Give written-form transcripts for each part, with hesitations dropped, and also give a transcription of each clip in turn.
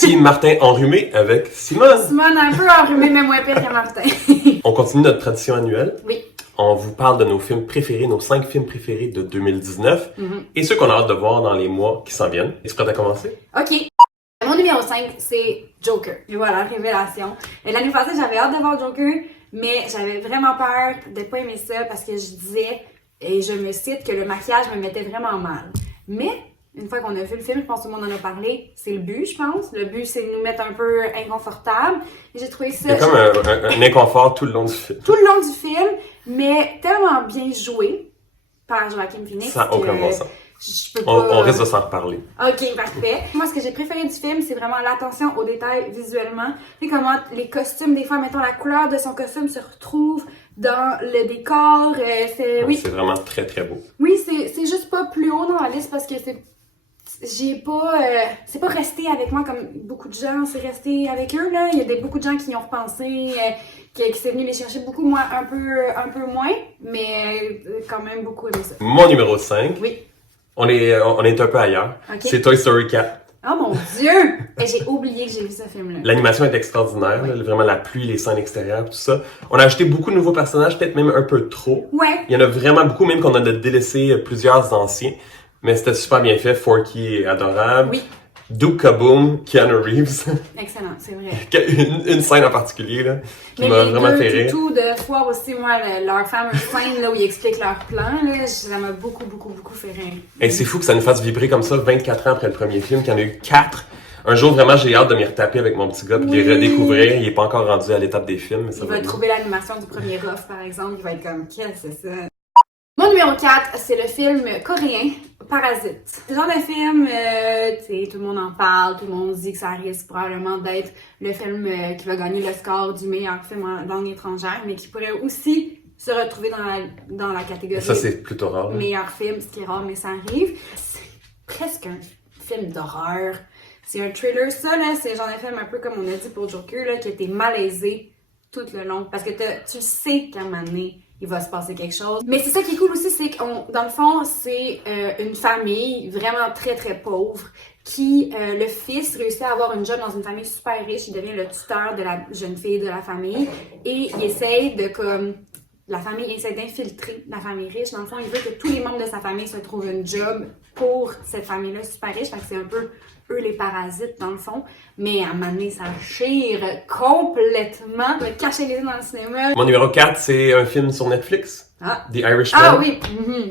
Ici Martin enrhumé avec Simone. Simone un peu enrhumée, mais moins pire que Martin. On continue notre tradition annuelle. Oui. On vous parle de nos films préférés, nos 5 films préférés de 2019 et ceux qu'on a hâte de voir dans les mois qui s'en viennent. Es-tu prête à commencer? OK. Mon numéro 5, c'est Joker. Et voilà, révélation. L'année passée, j'avais hâte de voir Joker, mais j'avais vraiment peur de pas aimer ça parce que je disais, et je me cite, que le maquillage me mettait vraiment mal. Mais, une fois qu'on a vu le film, je pense que tout le monde en a parlé, c'est le but, je pense. Le but, c'est de nous mettre un peu inconfortables. Et j'ai trouvé ça... Il y a comme un inconfort tout le long du film. Tout le long du film, mais tellement bien joué par Joaquin Phoenix. Ça n'a aucun bon sens. Je peux pas... On risque de s'en reparler. Ok, parfait. Moi, ce que j'ai préféré du film, c'est vraiment l'attention aux détails visuellement. Tu sais comment les costumes, des fois, mettons, la couleur de son costume se retrouve dans le décor. Oui, c'est vraiment très, très beau. Oui, c'est juste pas plus haut dans la liste parce que c'est pas resté avec moi comme beaucoup de gens, c'est resté avec eux, là. Il y a beaucoup de gens qui y ont repensé, qui sont venus les chercher beaucoup, moi, un peu moins, mais quand même beaucoup aimé ça. Mon numéro 5. Oui. On est un peu ailleurs. Okay. C'est Toy Story 4. Oh mon Dieu! Et j'ai oublié que j'ai vu ce film-là. L'animation est extraordinaire, oui. Là, vraiment la pluie, les scènes extérieures, tout ça. On a ajouté beaucoup de nouveaux personnages, peut-être même un peu trop. Ouais. Il y en a vraiment beaucoup, même qu'on a délaissé plusieurs anciens. Mais c'était super bien fait. Forky est adorable. Oui. Duke Kaboom, Keanu Reeves. Excellent, c'est vrai. une scène en particulier là, qui m'a vraiment fait rire. Mais les deux de foire aussi, moi, leur fameuse scène là, où ils expliquent leur plan, là, ça m'a beaucoup fait rire. Et c'est fou que ça nous fasse vibrer comme ça 24 ans après le premier film, qu'il y en a eu 4. Un jour, vraiment, j'ai hâte de m'y retaper avec mon petit gars, puis de les redécouvrir. Il est pas encore rendu à l'étape des films. Mais ça il va bien. trouver l'animation du premier off, par exemple. Il va être comme, qu'est-ce que c'est ça? Mon numéro 4, c'est le film coréen Parasite. C'est le genre de film, tu sais, tout le monde en parle, tout le monde dit que ça risque probablement d'être le film qui va gagner le score du meilleur film en langue étrangère, mais qui pourrait aussi se retrouver dans la catégorie ça, c'est plutôt rare. Meilleur film, ce qui est rare, mais ça arrive. C'est presque un film d'horreur. C'est un thriller, ça, là, c'est le genre de film un peu comme on a dit pour Joker, là, qui a été malaisé tout le long. Parce que tu sais qu'à un moment donné, il va se passer quelque chose. Mais c'est ça qui est cool aussi, c'est que dans le fond, c'est une famille vraiment très très pauvre qui, le fils réussit à avoir une job dans une famille super riche, il devient le tuteur de la jeune fille de la famille et il essaye de comme... La famille essaie d'infiltrer la famille riche. Dans le fond, il veut que tous les membres de sa famille se trouvent une job pour cette famille-là super riche. Fait que c'est un peu eux les parasites, dans le fond. Mais à un moment donné, ça chire complètement. De cacher les yeux dans le cinéma. Mon numéro 4, c'est un film sur Netflix. Ah. The Irishman. Ah oui!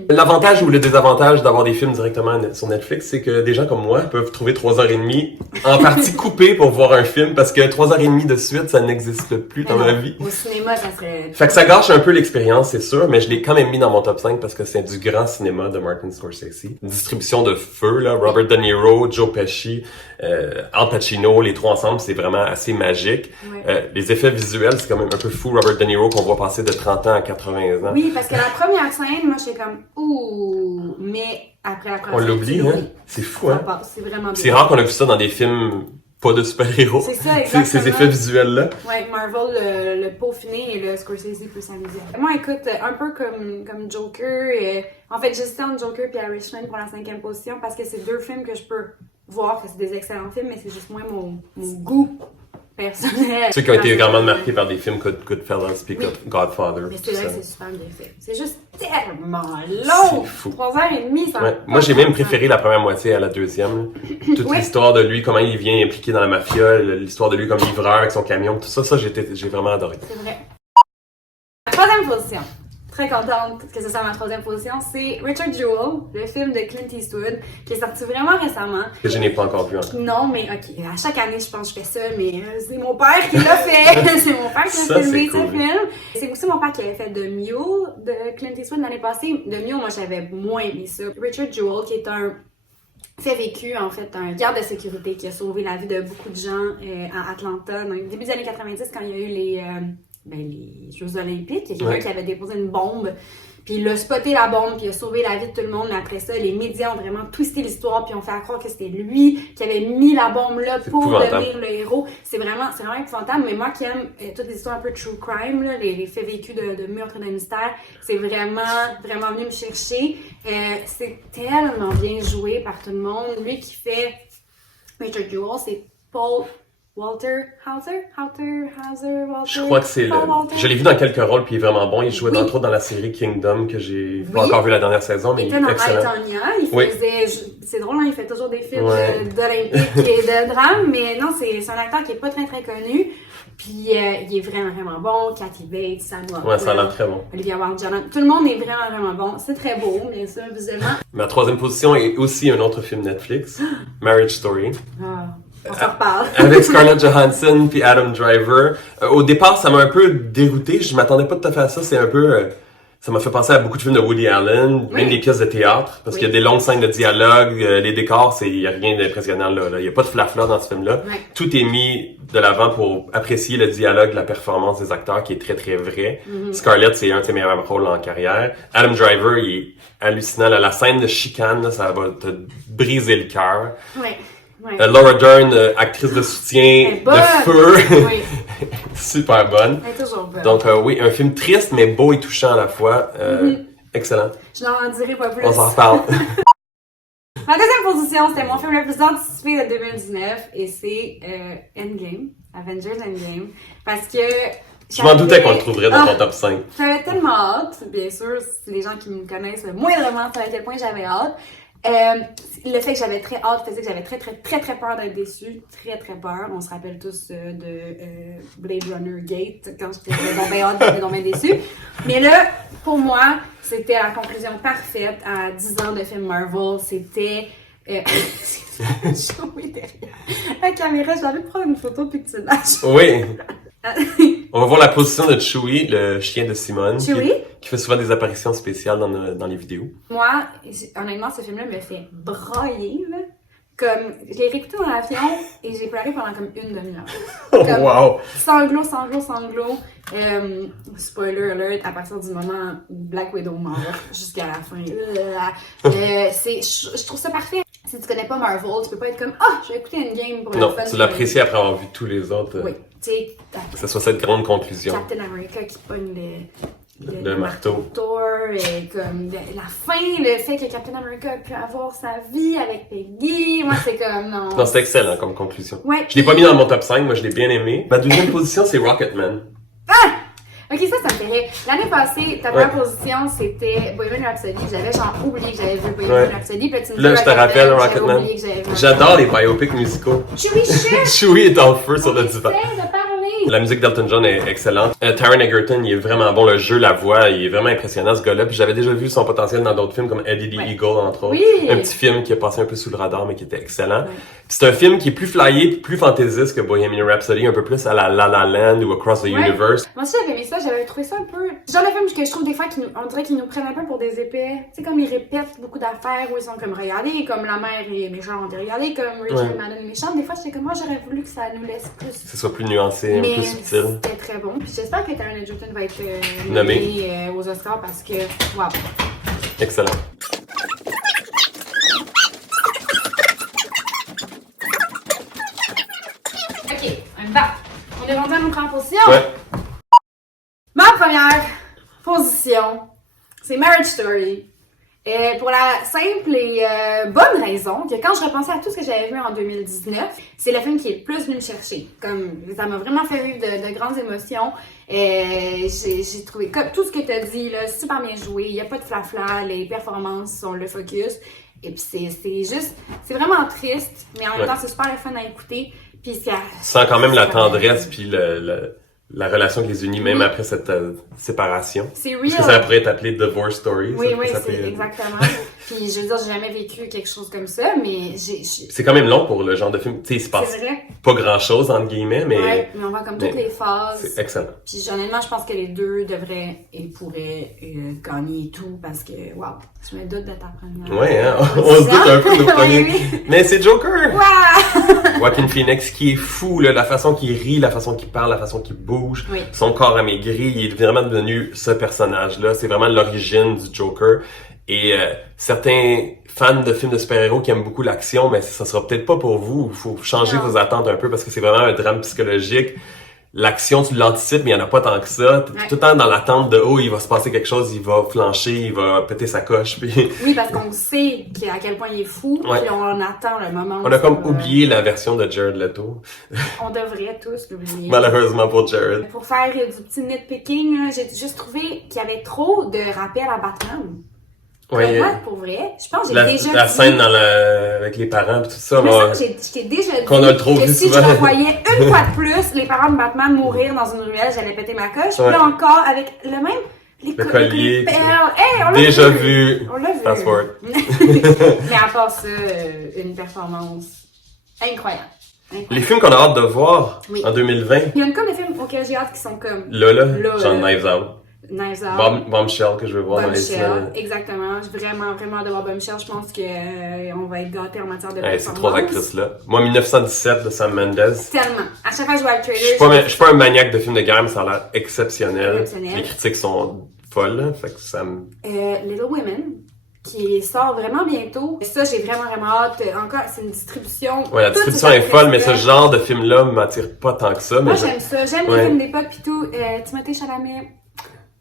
L'avantage ou le désavantage d'avoir des films directement sur Netflix, c'est que des gens comme moi peuvent trouver 3h30 en partie coupée pour voir un film parce que 3h30 de suite, ça n'existe plus dans ma vie. Au cinéma, ça serait... Fait que ça gâche un peu l'expérience, c'est sûr, mais je l'ai quand même mis dans mon top 5 parce que c'est du grand cinéma de Martin Scorsese. Une distribution de feu, là. Robert De Niro, Joe Pesci, Al Pacino, les trois ensemble, c'est vraiment assez magique. Ouais. Les effets visuels, c'est quand même un peu fou. Robert De Niro qu'on voit passer de 30 ans à 80 ans. Oui, parce que la première scène, moi, j'étais comme « Ouh! » Mais après la première On scène... l'oublie, hein? C'est fou, hein? C'est vraiment bien. C'est rare qu'on a vu ça dans des films pas de super-héros. C'est ça, exactement. Ces effets visuels-là. Ouais, Marvel, le peaufiné et le Scorsese peut s'amuser. Moi, écoute, un peu comme Joker, en fait, j'hésitais entre Joker et Irishman pour la 5e position parce que c'est deux films que je peux voir, que c'est des excellents films, mais c'est juste moins mon goût personnel. Ceux qui ont été vraiment marqués par des films comme Goodfellas puis Godfather. Mais c'est vrai que c'est super bien fait. C'est juste tellement long! C'est fou. 3h30, ça Ouais. Moi, j'ai même préféré la première moitié à la deuxième. Toute l'histoire de lui, comment il vient impliqué dans la mafia, l'histoire de lui comme livreur avec son camion, tout ça, j'ai vraiment adoré. C'est vrai. Troisième position. Très contente que ce soit ma troisième position, c'est Richard Jewell, le film de Clint Eastwood, qui est sorti vraiment récemment. Que je n'ai pas encore vu encore. Non, mais ok, à chaque année, je pense que je fais ça, mais c'est mon père qui l'a fait. C'est mon père qui a filmé ce film. C'est aussi mon père qui avait fait The Mule de Clint Eastwood l'année passée. The Mule, moi, j'avais moins aimé ça. Richard Jewell, qui est un fait vécu, en fait, un garde de sécurité qui a sauvé la vie de beaucoup de gens à Atlanta, dans le début des années 90, quand il y a eu les Jeux Olympiques. Il y a quelqu'un qui avait déposé une bombe, puis il a spoté la bombe, puis il a sauvé la vie de tout le monde. Mais après ça, les médias ont vraiment twisté l'histoire, puis ont fait croire que c'était lui qui avait mis la bombe là pour devenir le héros. C'est vraiment épouvantable. Mais moi qui aime toutes les histoires un peu true crime, là, les faits vécus de meurtres, de mystères, c'est vraiment venu me chercher. C'est tellement bien joué par tout le monde. Lui qui fait Richard Jewell, c'est Walter Hauser? Je crois que c'est je l'ai vu dans quelques rôles puis il est vraiment bon. Il jouait entre autres dans la série Kingdom que j'ai pas encore vu la dernière saison, mais il était dans excellent. il faisait, c'est drôle, hein, il fait toujours des films d'Olympique et de drame, mais non, c'est un acteur qui est pas très très connu. Puis il est vraiment vraiment bon. Kathy Bates, Sam Rockwell. Ouais, ça a l'air très bon. Olivia Wilde, tout le monde est vraiment vraiment bon. C'est très beau, bien sûr, visuellement. Ma troisième position est aussi un autre film Netflix, Marriage Story. On s'en reparle. Avec Scarlett Johansson puis Adam Driver. Au départ, ça m'a un peu dérouté. Je m'attendais pas tout à fait à ça. C'est un peu... ça m'a fait penser à beaucoup de films de Woody Allen, même des pièces de théâtre, parce qu'il y a des longues scènes de dialogue, les décors, il y a rien d'impressionnant là. Il y a pas de flafla dans ce film-là. Ouais. Tout est mis de l'avant pour apprécier le dialogue, la performance des acteurs, qui est très très vrai. Scarlett, c'est un de ses meilleurs rôles en carrière. Adam Driver, il est hallucinant. Là. La scène de chicane, là, ça va te briser le cœur. Ouais. Laura Dern, actrice de soutien, de feu. Oui. Super bonne. Elle est toujours bonne. Donc oui, un film triste mais beau et touchant à la fois. Excellent. Je n'en dirai pas plus. On s'en reparle. Ma deuxième position, c'était mon film le plus anticipé de 2019 et c'est Endgame, Avengers Endgame. Parce que... Je m'en doutais qu'on le trouverait dans ton top 5. J'avais tellement hâte, bien sûr, les gens qui me connaissent moindrement savent à quel point j'avais hâte. Le fait que j'avais très hâte faisait que j'avais très peur d'être déçue. Très peur. On se rappelle tous de Blade Runner Gate quand j'étais donc bien hâte, j'étais donc bien déçue. Mais là, pour moi, c'était la conclusion parfaite à 10 ans de film Marvel. C'était... Joey derrière la caméra, j'ai envie de prendre une photo puis que tu lâches. Oui. On va voir la position de Chewie, le chien de Simone, qui fait souvent des apparitions spéciales dans les vidéos. Moi, honnêtement, ce film-là me fait brailler, là. Comme, je l'ai réécouté dans l'avion et j'ai pleuré pendant comme une demi-heure. Comme, wow! Sanglots. Spoiler alert, à partir du moment où Black Widow meurt jusqu'à la fin. Je trouve ça parfait. Si tu connais pas Marvel, tu peux pas être comme je vais écouter Endgame pour le fun. Non, tu l'apprécies après avoir vu tous les autres. Oui, tu sais. Que ce soit cette grande conclusion. Captain America qui pogne le marteau. Thor, et comme la fin, le fait que Captain America a pu avoir sa vie avec Peggy, moi c'est comme non. Non, c'est excellent comme conclusion. Ouais, je l'ai pas mis dans mon top 5, moi je l'ai bien aimé. Ma deuxième position, c'est Rocketman. Ok, ça me fait rire. L'année passée, ta première position, c'était Bohemian Rhapsody. J'avais genre oublié que j'avais vu Bohemian Rhapsody. Puis là, je te rappelle Rocketman. J'adore les biopics musicaux. Chewie est en feu sur le divan. La musique d'Elton John est excellente. Taron Egerton, il est vraiment bon. Le jeu, la voix, il est vraiment impressionnant, ce gars-là. Puis j'avais déjà vu son potentiel dans d'autres films comme Eddie the Eagle, entre autres. Oui. Un petit film qui est passé un peu sous le radar, mais qui était excellent. C'est un film qui est plus flyé, plus fantaisiste que Bohemian Rhapsody, un peu plus à la La La Land ou Across the Universe. Moi aussi, j'avais aimé ça. J'avais trouvé ça un peu... Genre le film que je trouve des fois, on dirait qu'ils nous prennent un peu pour des épais. Tu sais, comme ils répètent beaucoup d'affaires où ils sont comme regardez, comme la mère est méchante, regardez, comme Rachel Madden est méchante. Des fois, j'étais comme moi, j'aurais voulu que ça nous laisse plus... Que ce soit plus nuancé, un peu subtil. C'était très bon. Puis j'espère que Taron Egerton va être nommé aux Oscars parce que, wow. Excellent. Ok, on est rendu à notre première position. Ouais. Ma première position, c'est Marriage Story. Pour la simple et bonne raison que quand je repensais à tout ce que j'avais vu en 2019, c'est le film qui est le plus venu me chercher. Comme ça m'a vraiment fait vivre de grandes émotions. J'ai trouvé comme tout ce que tu as dit là, super bien joué. Il n'y a pas de flafla, les performances sont le focus. Et puis c'est vraiment triste, mais en même temps c'est super le fun à écouter. Puis ça sent quand même la tendresse puis la relation qui les unit même après cette séparation. C'est real. Parce que ça pourrait être appelé Divorce Story. Oui, c'est exactement. Puis je veux dire, j'ai jamais vécu quelque chose comme ça, mais c'est quand même long pour le genre de film. Tu sais, il se passe pas grand-chose, entre guillemets, mais... Ouais, mais on voit comme toutes les phases. C'est excellent. Puis honnêtement, je pense que les deux devraient et pourraient gagner tout parce que, wow, je me doute de ta première. Ouais, hein, on se doute un peu de nos premiers. Oui. Mais c'est Joker! Wow! Joaquin Phoenix qui est fou, là, la façon qu'il rit, la façon qu'il parle, la façon qu'il bouge, son corps amaigri, il est vraiment devenu ce personnage-là. C'est vraiment l'origine du Joker. Et certains fans de films de super-héros qui aiment beaucoup l'action, mais ça sera peut-être pas pour vous. Il faut changer vos attentes un peu parce que c'est vraiment un drame psychologique. l'action, tu l'anticipes, mais il y en a pas tant que ça. T'es Ouais. tout le temps dans l'attente de, oh, il va se passer quelque chose, il va flancher, il va péter sa coche, puis Oui, parce qu'on sait à quel point il est fou, Ouais. puis on attend le moment où on a ça comme va- oublié la version de Jared Leto. On devrait tous l'oublier. Malheureusement pour Jared. Pour faire du petit nitpicking, là, j'ai juste trouvé qu'il y avait trop de rappels à Batman. Ouais, Moi, pour vrai, je pense que j'ai la déjà la dit- scène avec les parents pis tout ça, Mais moi, ça, j'ai déjà dit qu'on a trop que vu si souvent. je revoyais une fois de plus les parents de Batman mourir dans une ruelle, j'allais péter ma coche. Ouais. Puis là encore, avec le même... Les Le collier, les perles. Hey, on l'a déjà vu! vu. On l'a vu. Fast forward. Mais à part ça, une performance incroyable. Les films qu'on a hâte de voir Oui. en 2020, Il y a une couple de films auxquels j'ai hâte qui sont comme là, genre Là, Knives Out, Knives Out, Bombshell que je veux voir dans les Bombshell, semaines. exactement. J'ai vraiment hâte de voir Bombshell. Je pense qu'on va être gâtés en matière de Hey, ces performance. trois actrices-là. Moi, 1917 de Sam Mendes. Tellement. À chaque fois que je vois le trailer, Je suis pas un maniaque de films de guerre, mais ça a l'air exceptionnel. Exceptionnel. Les critiques sont folles, là, fait que ça me... Little Women, qui sort vraiment bientôt. Ça, j'ai vraiment hâte. Encore, c'est une distribution. Ouais, la Toutes distribution ces est folle, mais ce actrices-là. genre de film-là m'attire pas tant que ça. Mais Moi, j'aime ça. J'aime Ouais. les films d'époque, pis tout. Timothée Chalamet,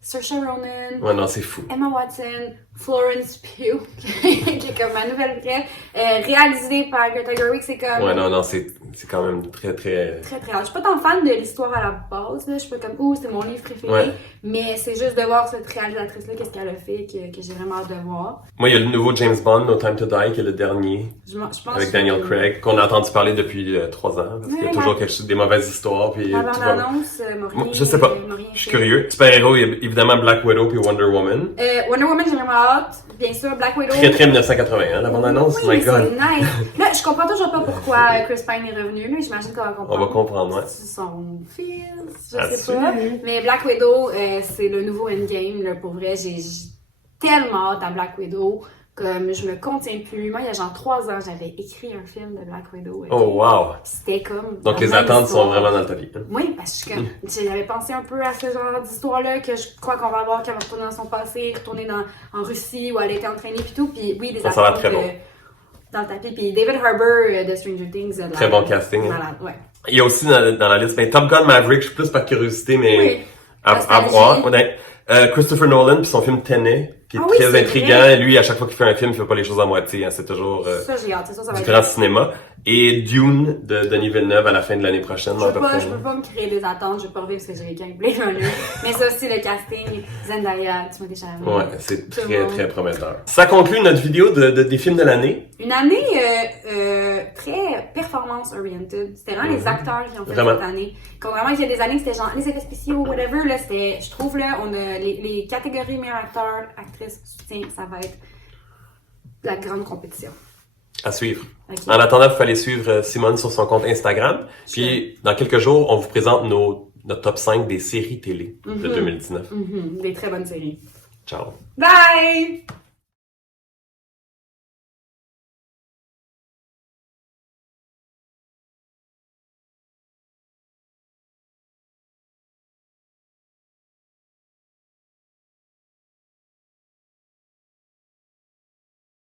Saoirse Ronan, Ouais, non, c'est fou. Emma Watson, Florence Pugh, qui est comme ma nouvelle vraie, réalisée par Greta Gerwig, c'est comme Ouais, non, c'est quand même très, très... très très hâte. Je suis pas tant fan de l'histoire à la base, là. Je suis pas comme, c'est mon livre préféré, Ouais. mais c'est juste de voir cette réalisatrice-là, qu'est-ce qu'elle a fait, que j'ai vraiment hâte de voir. Moi, il y a le nouveau James Bond, No Time to Die, qui est le dernier, Je pense avec que- Daniel Craig, qu'on a entendu parler depuis 3 ans, parce qu'il y a Ouais, toujours ouais. quelque chose, des mauvaises histoires, puis La tout va... bande-annonce m'a rien- Moi, je sais pas. m'a rien Je suis fait. curieux. Super-héros, il y a évidemment Black Widow puis Wonder Woman. Wonder Woman, j'ai vraiment hâte. Bien sûr, Black Widow. Très, très 1980, la bande-annonce. Oui, My mais God. c'est nice. Là, je comprends toujours pas pourquoi Chris Pine est revenu. Là, j'imagine qu'on va comprendre. On va comprendre, ouais. C'est son fils, je Ah, sais pas. Mais Black Widow, c'est le nouveau Endgame. Là, pour vrai, j'ai tellement hâte à Black Widow. Comme je me contiens plus. Moi, il y a genre 3 ans, j'avais écrit un film de Black Widow. ok? Oh, wow. C'était comme. Donc, la les même attentes sont histoire. vraiment dans le tapis. Oui, parce que j'avais pensé un peu à ce genre d'histoire-là, que je crois qu'on va voir qu'elle va retourner dans son passé, retourner en Russie où elle a été entraînée puis tout. Puis oui, des Ça a l'air attentes très bon. dans le tapis. Puis David Harbour de Stranger Things. a de Très l'air bon casting, hein. Malade, ouais. Il y a aussi dans la liste, ben, Top Gun Maverick, je suis plus par curiosité, mais Oui. à Nostalgie. voir. Ouais. Christopher Nolan puis son film Tenet, qui est Ah oui, très c'est intriguant. vrai. Lui, à chaque fois qu'il fait un film, il fait pas les choses à moitié, hein. C'est toujours Ça, j'ai hâte. C'est ça, ça va du être. grand cinéma. Et Dune de Denis Villeneuve à la fin de l'année prochaine. à peu près. Je peux pas me créer des attentes, je vais pas revivre ce que j'ai vécu avec Blade Runner. Mais ça aussi, le casting, Zendaya, Timothée Chalamet. Ouais, c'est Tout le très, monde. très prometteur. Ça conclut notre vidéo des films de l'année. Une année très performance-oriented. C'était vraiment les acteurs qui ont fait Vraiment. cette année. Contrairement qu'il y a des années que c'était genre les effets spéciaux, whatever, là, c'était, je trouve, là, on a les catégories meilleurs acteurs, actrices, soutien, ça va être la grande compétition. À suivre. Ok. En attendant, vous allez suivre Simone sur son compte Instagram. Puis, dans quelques jours, on vous présente notre top 5 des séries télé de 2019. Des très bonnes séries. Ciao. Bye!